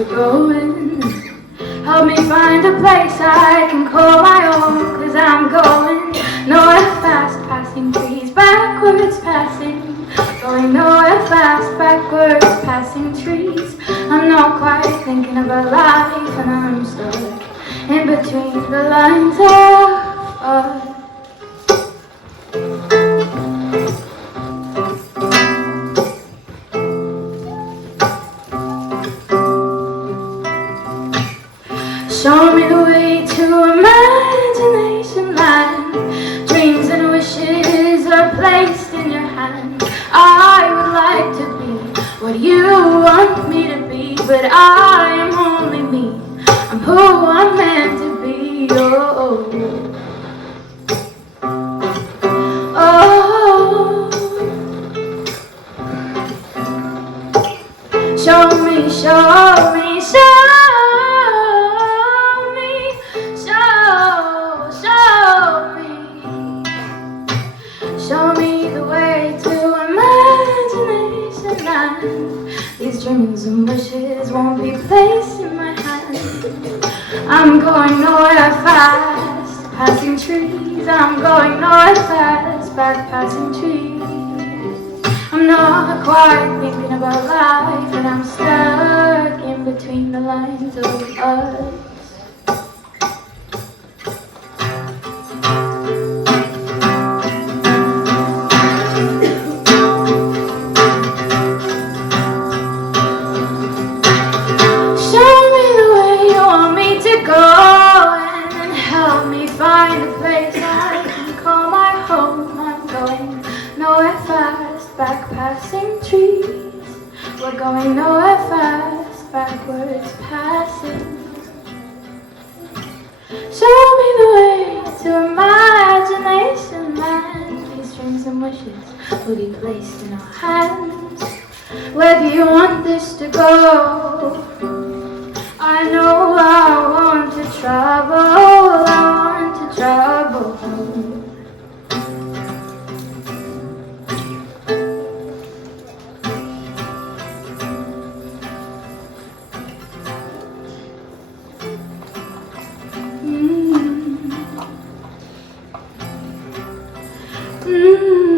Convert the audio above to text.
to go in. Help me find a place I can call my own, 'cause I'm going nowhere fast, passing trees, backwards passing. Going nowhere fast, backwards passing trees. I'm not quite thinking about life, and I'm stuck in between the lines of us. Show me the way to imagination land. Dreams and wishes are placed in your hand. I would like to be what you want me to be, but I am only me. I'm who I'm meant to be. Oh, oh. Show me, show me, show me, show me. Show me the way to imagination land. These dreams and wishes won't be placed in my hand. I'm going nowhere fast, passing trees. I'm going nowhere fast, back passing trees. I'm not quite thinking about life, and I'm stuck in between the lines of us. Show me the way you want me to go, and help me find a place I can call my home. I'm going nowhere fast, back passing trees. We're going nowhere fast, backwards passing. Show me the way to imagination land. These dreams and wishes will be placed in our hands. Where do you want this to go? I know I want to travel, I want to travel. Mm-hmm.